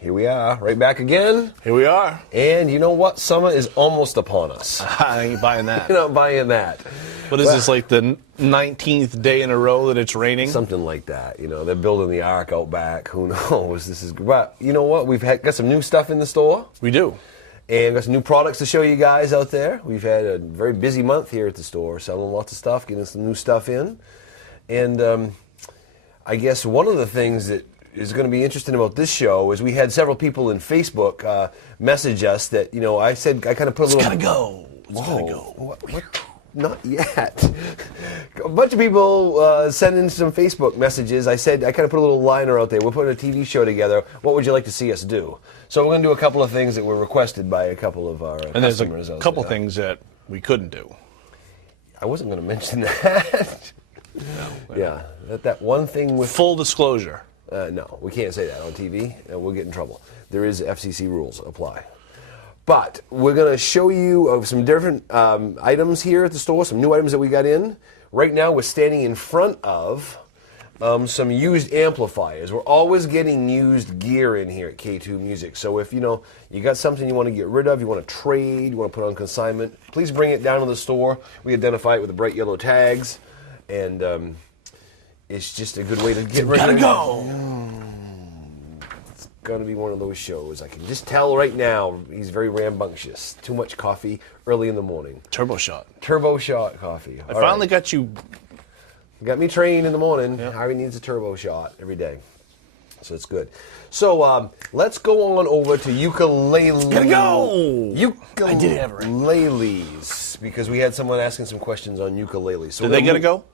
Here we are, right back again. Here we are. And you know what? Summer is almost upon us. I ain't buying that. You're not buying that. What is this, like the 19th day in a row that it's raining? Something like that. You know, they're building the ark out back. Who knows? This is. But you know what? We've got some new stuff in the store. We do. And got some new products to show you guys out there. We've had a very busy month here at the store, selling lots of stuff, getting some new stuff in. And I guess one of the things that is going to be interesting about this show is we had several people in Facebook message us that, you know, I said I kind of put a little. It's gotta go. It's Whoa. gotta go. What? Not yet. A bunch of people sent in some Facebook messages. I said I kind of put a little liner out there. We're putting a TV show together. What would you like to see us do? So we're going to do a couple of things that were requested by a couple of our And there's customers. a couple things that we couldn't do. I wasn't going to mention that. No. Yeah, that one thing with Full disclosure. no, we can't say that on TV. We'll get in trouble. There is FCC rules apply. But we're going to show you some different items here at the store, some new items that we got in. Right now we're standing in front of some used amplifiers. We're always getting used gear in here at K2 Music. So if you know you got something you want to get rid of, you want to trade, you want to put on consignment, please bring it down to the store. We identify it with the bright yellow tags, and it's just a good way to get rid of it. Gotta go. It's going to be one of those shows. I can just tell right now he's very rambunctious. Too much coffee early in the morning. Turbo shot. Turbo shot coffee. I finally got you. Got me trained in the morning. Yep. Harvey needs a turbo shot every day. So it's good. So let's go on over to ukulele. Gotta go! Ukuleles. I did have it right. Ukuleles. Because we had someone asking some questions on ukuleles. So Did they gotta go?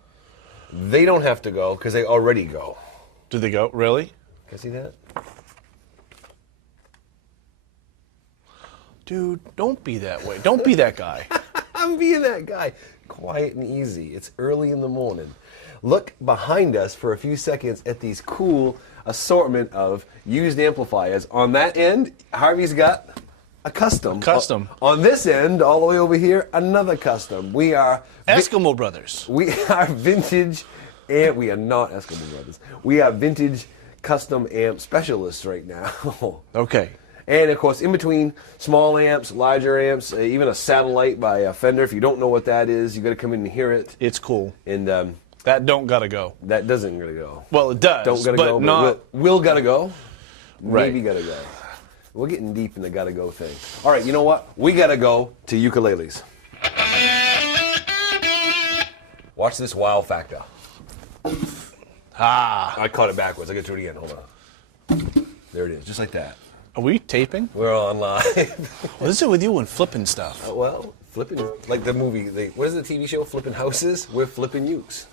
They don't have to go because they already go. Did they go? Really? Can I see that? Dude, don't be that way. Don't be that guy. I'm being that guy. Quiet and easy. It's early in the morning. Look behind us for a few seconds at these cool assortment of used amplifiers. On that end, Harvey's got a custom. Custom. On this end, all the way over here, another custom. We are Eskimo Brothers. We are vintage, and we are not Eskimo Brothers. We are vintage custom amp specialists right now. Okay. And of course, in between small amps, larger amps, even a satellite by Fender. If you don't know what that is, you got to come in and hear it. It's cool. And That don't gotta go. that doesn't gotta go. Well, it does. Don't gotta but go, not. but will gotta go. Right. Maybe gotta go. We're getting deep in the gotta go thing. All right, you know what? We gotta go to ukuleles. Watch this wow factor. Ah. I caught it backwards. I gotta do it again. Hold on. There it is, just like that. Are we taping? We're on live. What is it with you and flipping stuff? Well, flipping, like the movie, what is the TV show, Flipping Houses? We're flipping ukes.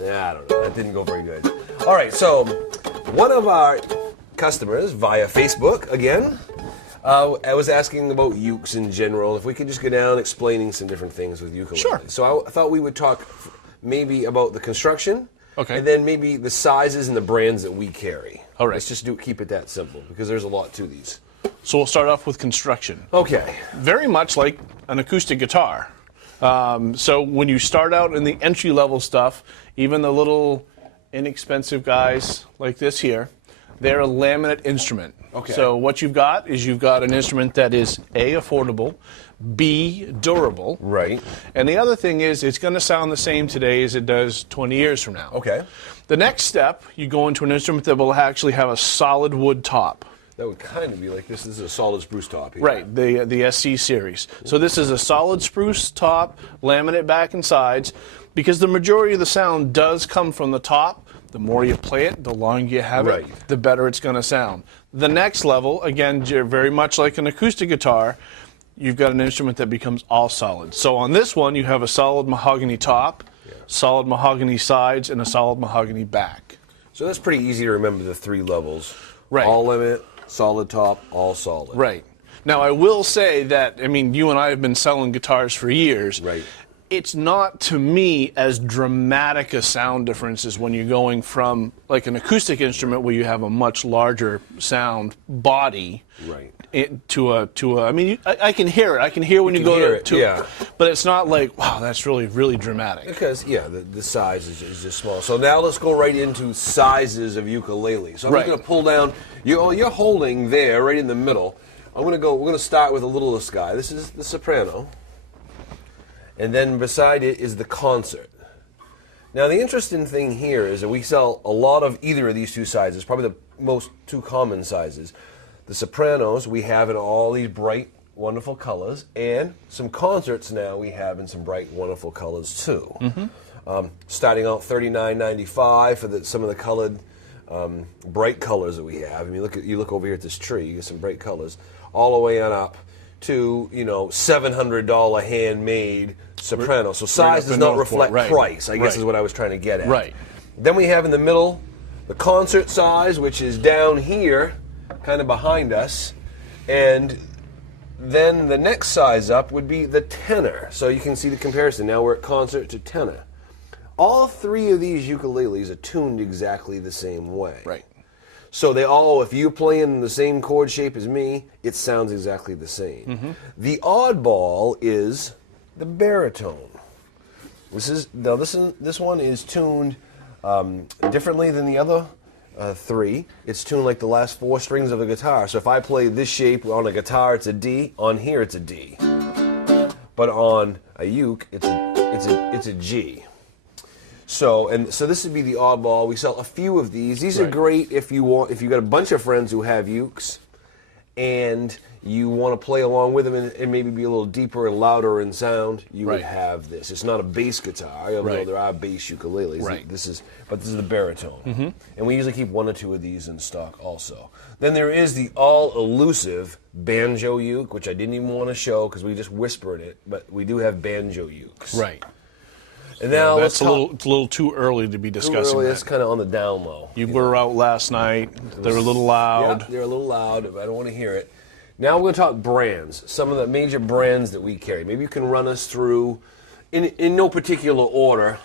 Yeah, I don't know. That didn't go very good. All right, so one of our customers via Facebook, again, I was asking about ukes in general, if we could just go down explaining some different things with ukuleles. Sure. So I thought we would talk maybe about the construction. Okay. And then maybe the sizes and the brands that we carry. All right. Let's just keep it that simple, because there's a lot to these. So we'll start off with construction. Okay. Very much like an acoustic guitar. So when you start out in the entry-level stuff, even the little inexpensive guys like this here, they're a laminate instrument. Okay. So what you've got is you've got an instrument that is A, affordable, B, durable. Right. And the other thing is it's going to sound the same today as it does 20 years from now. Okay. The next step, you go into an instrument that will actually have a solid wood top. That would kind of be like this. This is a solid spruce top here. Right, the SC series. So this is a solid spruce top, laminate back and sides, because the majority of the sound does come from the top. The more you play it, the longer you have Right. it, the better it's going to sound. The next level, again, very much like an acoustic guitar, you've got an instrument that becomes all solid. So on this one, you have a solid mahogany top, solid mahogany sides, and a solid mahogany back. So that's pretty easy to remember, the three levels. Right. All limit, solid top, all solid. Right. Now, I will say that, I mean, you and I have been selling guitars for years. Right. It's not, to me, as dramatic a sound difference as when you're going from, like, an acoustic instrument where you have a much larger sound body. Right. I mean, I can hear it. I can hear when you go hear to it, yeah. but it's not like, wow, that's really, really dramatic. Because, yeah, the size is just small. So now let's go right into sizes of ukulele. So I'm just Right. going to pull down, you're holding there, right in the middle. We're going to start with the littlest guy. This is the soprano. And then beside it is the concert. Now, the interesting thing here is that we sell a lot of either of these two sizes, probably the most two common sizes. The sopranos we have in all these bright, wonderful colors, and some concerts now we have in some bright, wonderful colors too. Starting out $39.95 for some of the colored, bright colors that we have. I mean, you look over here at this tree, you get some bright colors, all the way on up to $700 handmade soprano. So size up does in not Northport, reflect right. price, I guess Right. is what I was trying to get at. Right. Then we have in the middle the concert size, which is down here, kind of behind us. And then the next size up would be the tenor. So you can see the comparison. Now we're at concert to tenor. All three of these ukuleles are tuned exactly the same way. Right. So they all, if you're playing the same chord shape as me, it sounds exactly the same. The oddball is the baritone. This one is tuned differently than the other three. It's tuned like the last four strings of a guitar. So if I play this shape on a guitar, it's a D. On here, it's a D. But on a uke, it's a G. So this would be the oddball. We sell a few of these. These are Right. great if you got a bunch of friends who have ukes, and you want to play along with them and maybe be a little deeper and louder in sound. You would Right. have this. It's not a bass guitar, although Right. there are bass ukuleles. Right. This is the baritone, and we usually keep one or two of these in stock also. Then there is the all-elusive banjo uke, which I didn't even want to show because we just whispered it, but we do have banjo ukes. Right. And now That's let's it's a little too early to be discussing It's that. kind of on the down low. You were out last night. They were a little loud. Yeah, they're a little loud, but I don't want to hear it. Now we're going to talk brands, some of the major brands that we carry. Maybe you can run us through, in no particular order,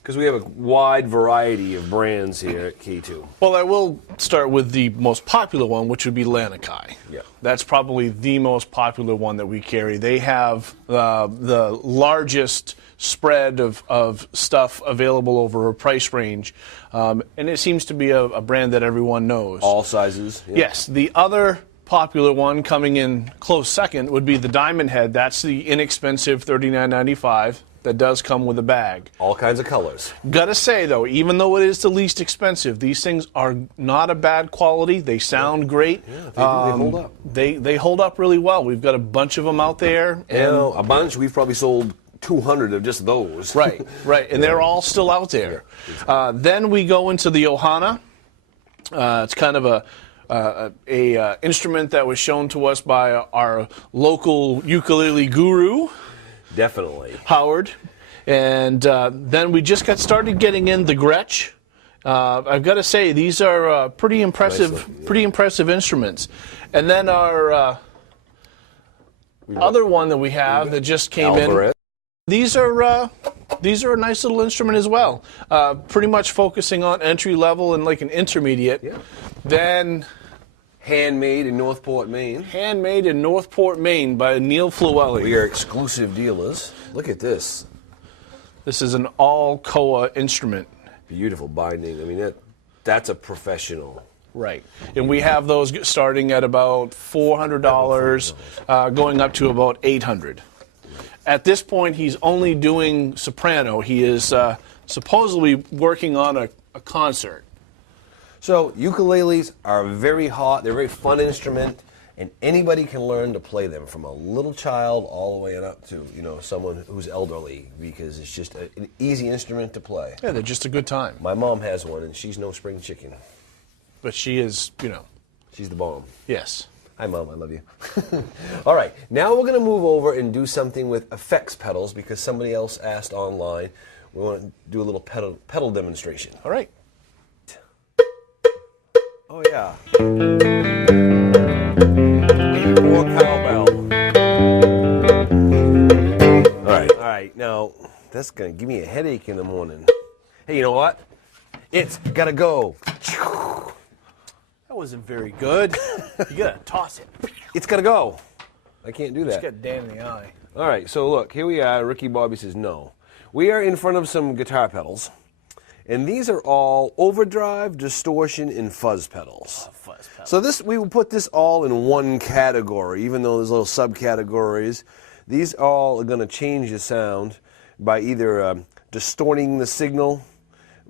because we have a wide variety of brands here at K2. Well, I will start with the most popular one, which would be Lanikai. Yeah. That's probably the most popular one that we carry. They have the largest spread of stuff available over a price range, and it seems to be a brand that everyone knows. All sizes. Yeah. Yes, the other popular one coming in close second would be the Diamond Head. That's the inexpensive $39.95 that does come with a bag. All kinds of colors. Gotta say though, even though it is the least expensive, these things are not a bad quality. They sound great. Yeah, they hold up. They hold up really well. We've got a bunch of them out there. You know, a bunch. We've probably sold 200 of just those. Right, right, and they're all still out there. Then we go into the Ohana. It's kind of a instrument that was shown to us by our local ukulele guru, Definitely. Howard. And then we just got started getting in the Gretsch. I've got to say, these are pretty impressive, Nice looking, yeah. pretty impressive instruments. And then our other one that we have that just came in. Alvarez. These are a nice little instrument as well. Pretty much focusing on entry level and like an intermediate. Yeah. Then Handmade in Northport, Maine. handmade in Northport, Maine by Neil Flewelly. We are exclusive dealers. Look at this. This is an all-Koa instrument. Beautiful binding. I mean, that's a professional. Right. And we have those starting at about $400, going up to about $800. At this point, he's only doing soprano. He is supposedly working on a concert. So ukuleles are very hot. They're a very fun instrument, and anybody can learn to play them, from a little child all the way up to someone who's elderly, because it's just an easy instrument to play. Yeah, they're just a good time. My mom has one, and she's no spring chicken. But she is, She's the bomb. yes. Hi, Mom. I love you. All right. Now we're going to move over and do something with effects pedals, because somebody else asked online. We want to do a little pedal demonstration. All right. Oh, yeah. More cowbell. All right. Now, that's going to give me a headache in the morning. Hey, you know what? It's got to go. That wasn't very good. You gotta toss it. it's got to go. I can't do that. Just get Dan in the eye. All right, so look, here we are. Ricky Bobby says no. We are in front of some guitar pedals, and these are all overdrive, distortion, and fuzz pedals. Fuzz pedal. So we will put this all in one category, even though there's little subcategories. These all are going to change the sound by either distorting the signal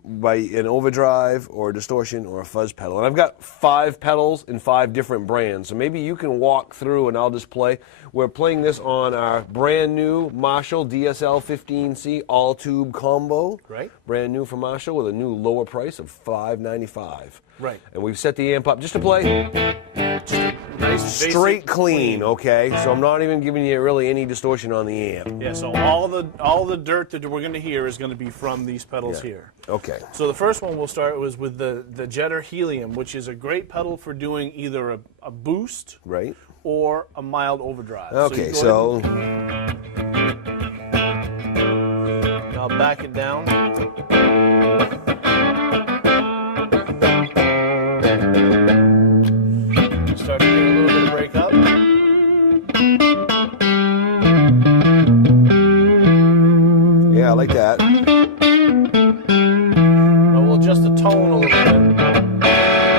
by an overdrive or a distortion or a fuzz pedal. And I've got 5 pedals in 5 different brands. So maybe you can walk through and I'll just play. We're playing this on our brand new Marshall DSL 15C all tube combo. Right. Brand new from Marshall with a new lower price of $595. Right. And we've set the amp up just to play. Nice, Straight basic, clean, okay? So I'm not even giving you really any distortion on the amp. Yeah, so all the dirt that we're going to hear is going to be from these pedals here. Okay. So the first one we'll start with the Jetter Helium, which is a great pedal for doing either a boost Right. or a mild overdrive. Okay, you so go ahead and I'll back it down. Start to get a little bit of break up. yeah, I like that. We'll adjust the tone a little bit.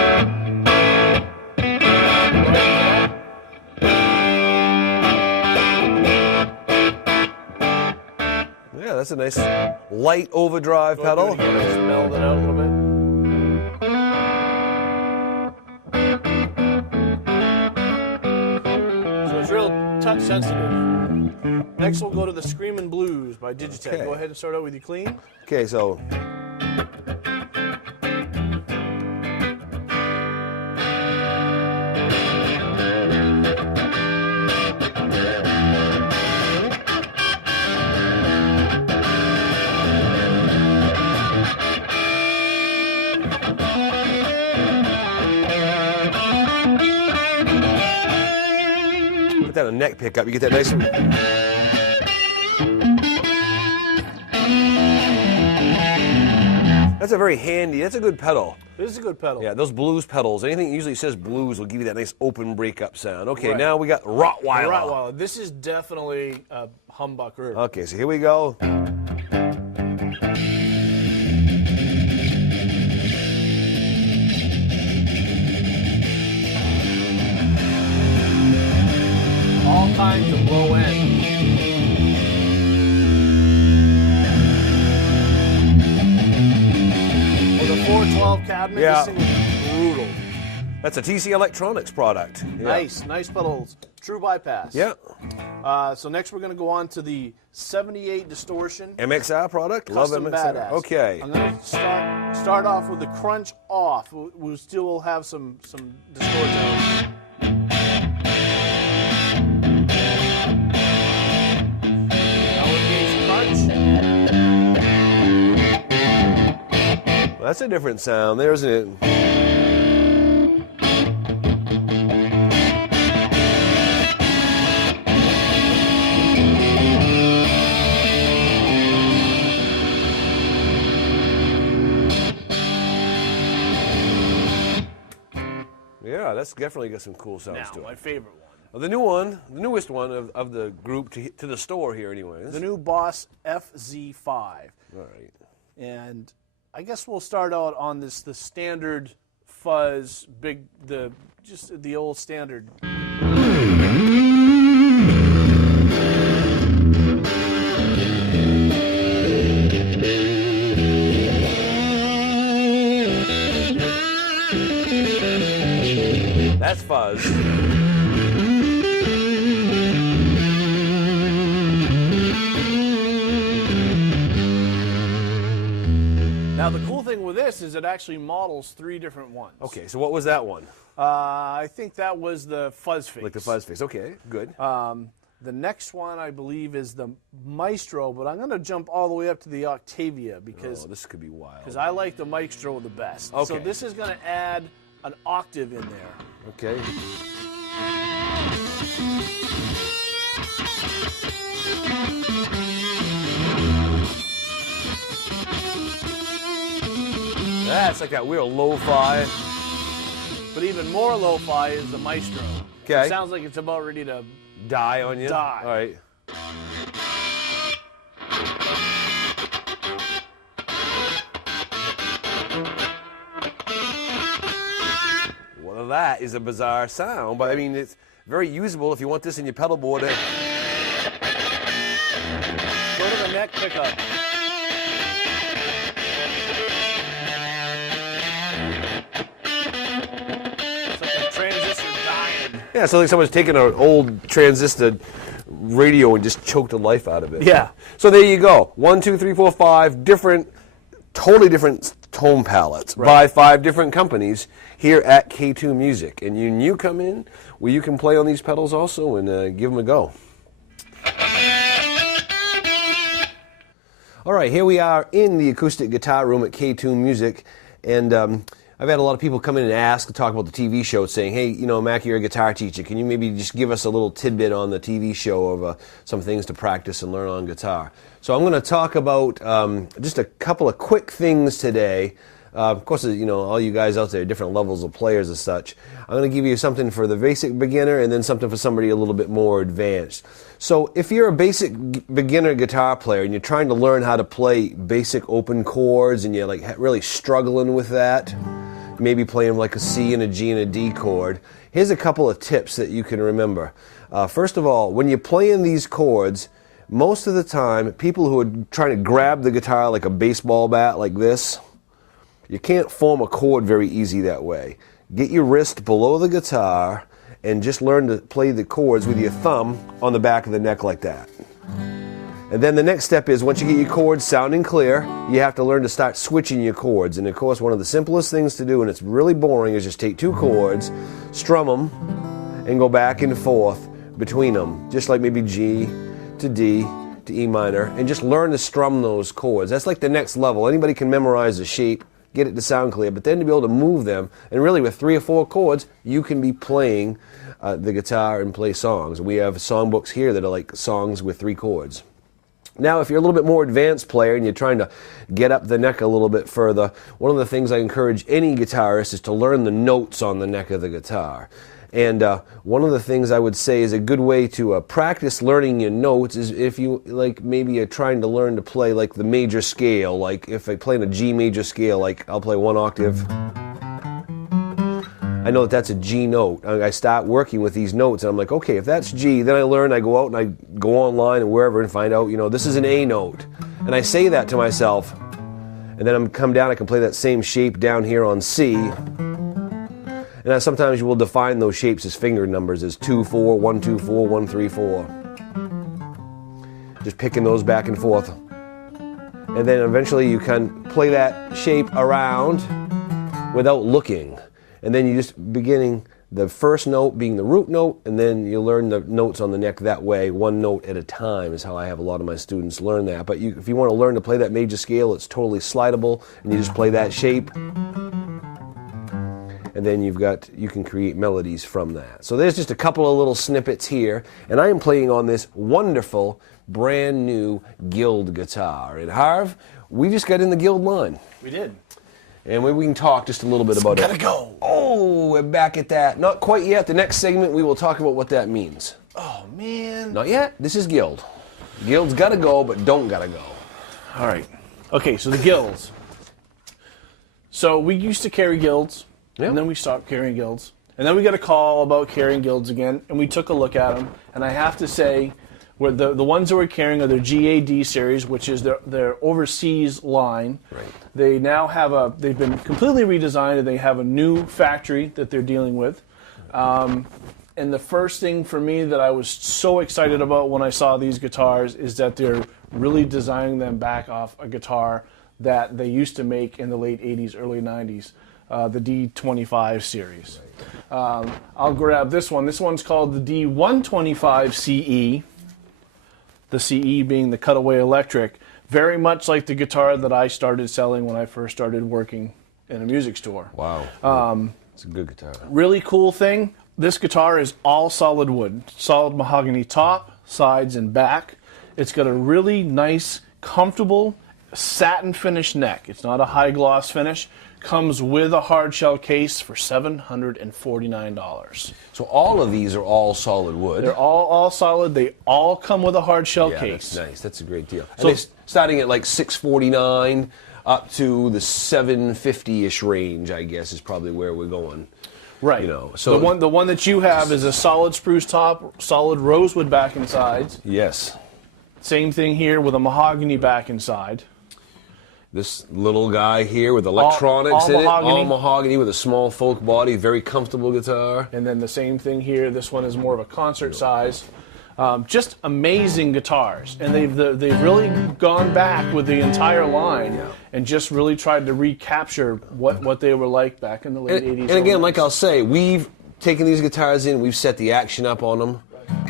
Yeah, that's a nice light overdrive Go ahead and pedal. do it again. Just meld it out a little bit. So it's real touch sensitive. Next we'll go to the Screamin' Blues by Digitech. Okay. Go ahead and start out with your clean. Okay, so put that on neck pickup. You get that nice. That's a very handy. That's a good pedal. This is a good pedal. Yeah, those blues pedals. Anything that usually says blues will give you that nice open breakup sound. Okay, Right. now we got Rottweiler. Rottweiler. This is definitely a humbucker. Okay, so here we go. All kinds of low end. With a 412 cabinet, Yeah. this thing is brutal. That's a TC Electronics product. Yeah. Nice pedals. True bypass. Yeah. So next we're going to go on to the 78 distortion. MXR product. Love Custom MXR. Badass. Okay. I'm going to start off with the crunch off. We still will have some distortion. Now we'll engage crunch. Well, that's a different sound there, isn't it? Yeah, that's definitely got some cool sounds Now, to it. my favorite one. The new one, the newest one of the group to the store here, anyways. The new Boss FZ5. All right. And I guess we'll start out on the standard fuzz, just the old standard. That's fuzz. Now the cool thing with this is it actually models 3 different ones. Okay, so what was that one? I think that was the fuzz face. Like the fuzz face. Okay, good. The next one I believe is the Maestro, but I'm going to jump all the way up to the Octavia because Oh, this could be wild. I like the Maestro the best. So Okay. this is going to add an octave in there. Okay. That's like that weird lo-fi. But even more lo-fi is the Maestro. Okay. It sounds like it's about ready to Die on you? Die. All right. Well, that is a bizarre sound, but I mean, it's very usable if you want this in your pedal board. go to the neck pickup. It's like a transistor dying. Yeah, so like someone's taken an old transistor radio and just choked the life out of it. Yeah. So there you go. 1, 2, 3, 4, 5 different, totally different tone palettes by 5 different companies here at K2 Music. And you come in where you can play on these pedals also and give them a go. All right, here we are in the acoustic guitar room at K2 Music, and I've had a lot of people come in and ask to talk about the TV show, saying, hey, you know, Mac, you're a guitar teacher. Can you maybe just give us a little tidbit on the TV show of some things to practice and learn on guitar? So I'm going to talk about just a couple of quick things today. Of course, you know, all you guys out there, different levels of players and such. I'm going to give you something for the basic beginner and then something for somebody a little bit more advanced. So if you're a basic beginner guitar player and you're trying to learn how to play basic open chords and you're like really struggling with that, maybe playing like a C and a G and a D chord, here's a couple of tips that you can remember. First of all, when you're playing these chords, most of the time, people who are trying to grab the guitar like a baseball bat like this, you can't form a chord very easy that way. Get your wrist below the guitar and just learn to play the chords with your thumb on the back of the neck like that. And then the next step is once you get your chords sounding clear, you have to learn to start switching your chords. And of course, one of the simplest things to do, and it's really boring, is just take 2 chords, strum them, and go back and forth between them, just like maybe G to D to E minor, and just learn to strum those chords. That's like the next level. Anybody can memorize the shape, get it to sound clear, but then to be able to move them, and really with 3 or 4 chords, you can be playing the guitar and play songs. We have songbooks here that are like songs with 3 chords. Now, if you're a little bit more advanced player and you're trying to get up the neck a little bit further, one of the things I encourage any guitarist is to learn the notes on the neck of the guitar. And one of the things I would say is a good way to practice learning your notes is if you like maybe are trying to learn to play like the major scale, like if I play in a G major scale, like I'll play 1 octave. I know that that's a G note. I start working with these notes and I'm like, okay, if that's G, then I learn, I go out and I go online and wherever and find out, you know, this is an A note. And I say that to myself, and then I'm come down, I can play that same shape down here on C. And sometimes you will define those shapes as finger numbers as 2, 4, 1, 2, 4, 1, 3, 4. Just picking those back and forth. And then eventually you can play that shape around without looking. And then you just beginning the first note being the root note, and then you learn the notes on the neck that way, 1 note at a time is how I have a lot of my students learn that. But if you want to learn to play that major scale, it's totally slidable, and you just play that shape. And then you can create melodies from that. So there's just a couple of little snippets here, and I am playing on this wonderful, brand new Guild guitar. And Harv, we just got in the Guild line. We did. And maybe we can talk just a little bit about it. Gotta go. Oh, we're back at that. Not quite yet. The next segment, we will talk about what that means. Oh, man. Not yet. This is Guild. Guild's gotta go, but don't gotta go. All right. Okay, so the guilds. So we used to carry guilds, and then we stopped carrying guilds. And then we got a call about carrying guilds again, and we took a look at them. And I have to say, the ones that we're carrying are their GAD series, which is their overseas line. Right. They now have they've been completely redesigned, and they have a new factory that they're dealing with. And the first thing for me that I was so excited about when I saw these guitars is that they're really designing them back off a guitar that they used to make in the late 80s, early 90s, the D25 series. I'll grab this one. This one's called the D125 CE. The CE being the Cutaway Electric, very much like the guitar that I started selling when I first started working in a music store. Wow. It's a good guitar. Really cool thing, this guitar is all solid wood. Solid mahogany top, sides, and back. It's got a really nice, comfortable, satin finish neck. It's not a high gloss finish. comes with a hard shell case for $749. So all of these are all solid wood. They're all solid. They all come with a hard shell Yeah, case. that's nice. That's a great deal. So- And they're starting at like $649 up to the $750-ish range, I guess, is probably where we're going. Right. You know, so the one that you have is a solid spruce top, solid rosewood back and sides. yes, Same thing here with a mahogany back and side. this little guy here with electronics all in mahogany. it, all mahogany with a small folk body, very comfortable guitar. And then the same thing here. This one is more of a concert size. Just amazing guitars, and they've really gone back with the entire line and just really tried to recapture what they were like back in the late 80s. And again, like I'll say, we've taken these guitars in, we've set the action up on them.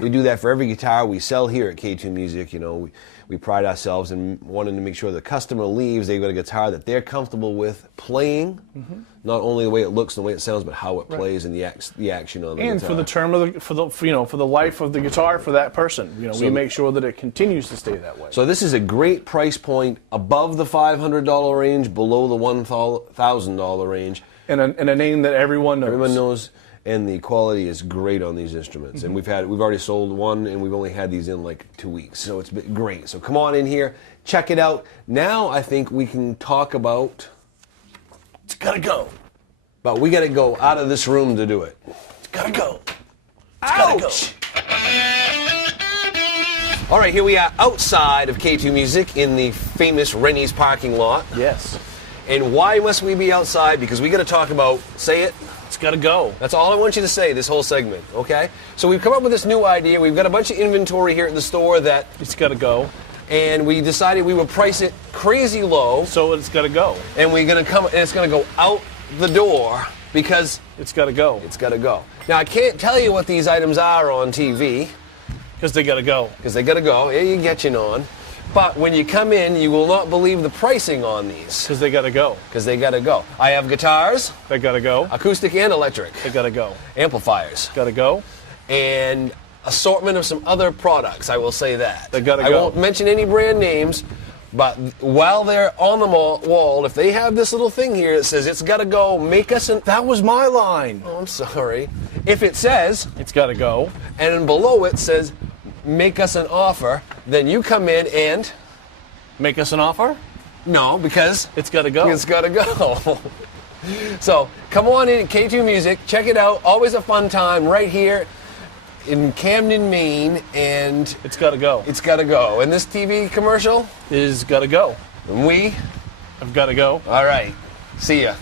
We do that for every guitar we sell here at K2 Music. You know, we pride ourselves in wanting to make sure the customer leaves, they've got a guitar that they're comfortable with playing, not only the way it looks and the way it sounds, but how it plays and the action on the and guitar. for the term of for the life of the guitar for that person, we make sure that it continues to stay that way. So this is a great price point, above the $500 range, below the $1,000 range. And a name that everyone knows. Everyone knows, and the quality is great on these instruments. And we've already sold one, and we've only had these in like 2 weeks, so it's been great. So come on in here, check it out. Now I think we can talk about. It's gotta go. But we gotta go out of this room to do it. It's gotta go. It's gotta go. All right, here we are outside of K2 Music in the famous Rennie's parking lot. Yes. And why must we be outside? Because we got to talk about, say it. It's got to go. That's all I want you to say this whole segment, okay? So we've come up with this new idea. We've got a bunch of inventory here at the store that, It's got to go. and we decided we would price it crazy low, So it's got to go. and we're gonna come, and it's gonna go out the door because It's got to go. it's got to go. Now I can't tell you what these items are on TV Because they got to go. because they got to go. Yeah, you get you on. But when you come in, you will not believe the pricing on these Because they got to go. because they got to go. I have guitars, They got to go. acoustic and electric, They got to go. amplifiers, Got to go. and assortment of some other products. I will say that. They gotta I go. won't mention any brand names, but while they're on the wall, if they have this little thing here that says it's got to go, make us an. That was my line. Oh, I'm sorry. If it says, It's got to go. and then below it says, make us an offer, then you come in and Make us an offer. no, because It's got to go. it's got to go. So come on in at K2 Music, check it out. Always a fun time right here in Camden, Maine, and It's got to go. it's got to go. And this TV commercial, Is got to go. and we, I've got to go. all right, see ya.